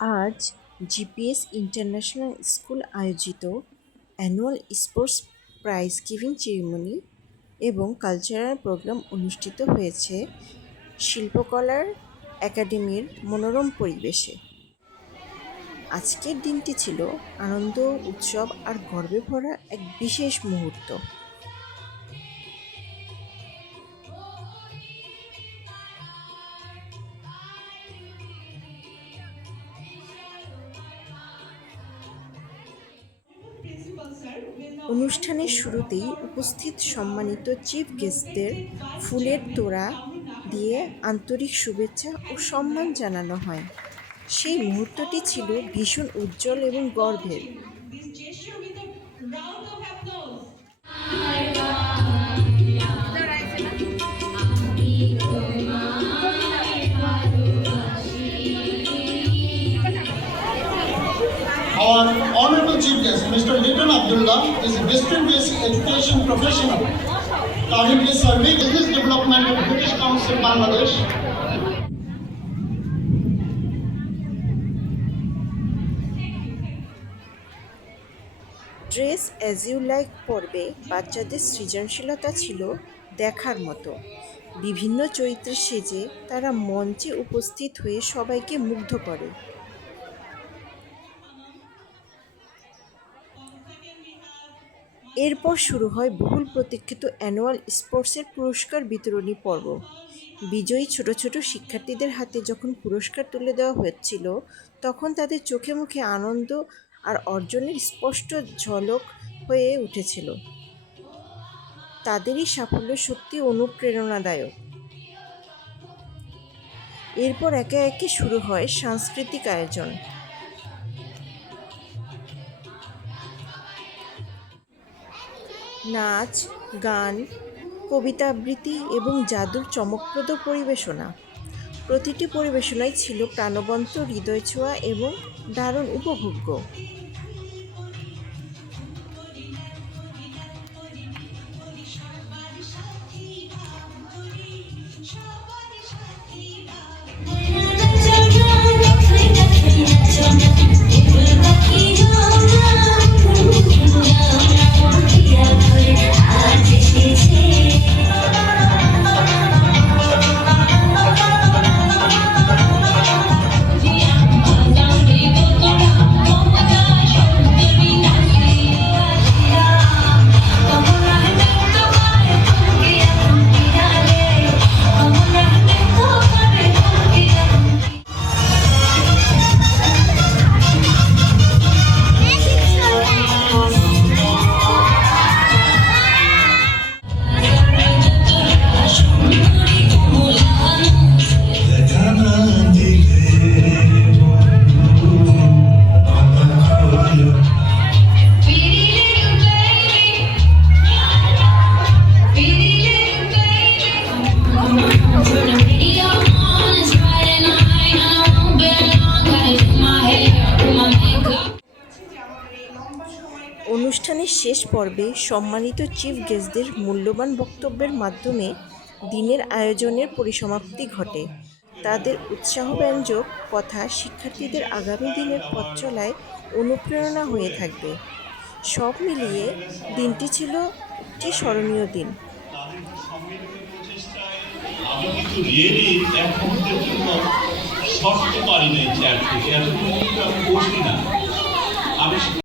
আজ GPS international school আয়োজিত annual sports prize giving ceremony এবং কালচারাল প্রোগ্রাম অনুষ্ঠিত হয়েছে শিল্পকলার একাডেমির মনোরম পরিবেশে। আজকের দিনটি ছিল আনন্দ, উৎসব আর গর্বে ভরা এক বিশেষ মুহূর্ত। অনুষ্ঠানের শুরুতেই উপস্থিত সম্মানিত চিফ গেস্টদের ফুলের তোড়া দিয়ে আন্তরিক শুভেচ্ছা ও সম্মান জানানো হয়। সেই মুহূর্তটি ছিল ভীষণ উজ্জ্বল এবং গর্বের। Our Honorable Chief Guest, Mr. Liton Abdullah, is a distinguished education professional currently serving business development of British Council, Bangladesh. Dress as you like পর্বে বাচ্চাদের সৃজনশীলতা ছিল দেখার মতো। বিভিন্ন চরিত্রে সেজে তারা মঞ্চে উপস্থিত হয়ে সবাইকে মুগ্ধ করে। এরপর শুরু হয় বহুল প্রতীক্ষিত অ্যানুয়াল স্পোর্টসের পুরস্কার বিতরণী পর্ব। বিজয়ী ছোট ছোট শিক্ষার্থীদের হাতে যখন পুরস্কার তুলে দেওয়া হচ্ছিল, তখন তাদের চোখে মুখে আনন্দ আর অর্জনের স্পষ্ট ঝলক হয়ে উঠেছিল। তাদেরই সাফল্য সত্যি অনুপ্রেরণাদায়ক। এরপর একে একে শুরু হয় সাংস্কৃতিক আয়োজন। নাচ, গান, কবিতা আবৃত্তি এবং জাদুর চমকপ্রদ পরিবেশনা। প্রতিটি পরিবেশনাই ছিল প্রাণবন্ত, হৃদয় ছোঁয়া এবং দারুণ উপভোগ্য। অনুষ্ঠানের শেষ পর্বে সম্মানিত চিফ গেস্টদের মূল্যবান বক্তব্যের মাধ্যমে দিনের আয়োজনের পরিসমাপ্তি ঘটে। তাদের উৎসাহব্যঞ্জক কথা শিক্ষার্থীদের আগামী দিনের পথ চলায় অনুপ্রেরণা হয়ে থাকবে। সব মিলিয়ে দিনটি ছিল একটি স্মরণীয় দিন। আমি কিন্তু রিয়েলি এক মুহূর্তের জন্য সরতে পারি নাই চেয়ার থেকে, এত মুহূর্তে আমি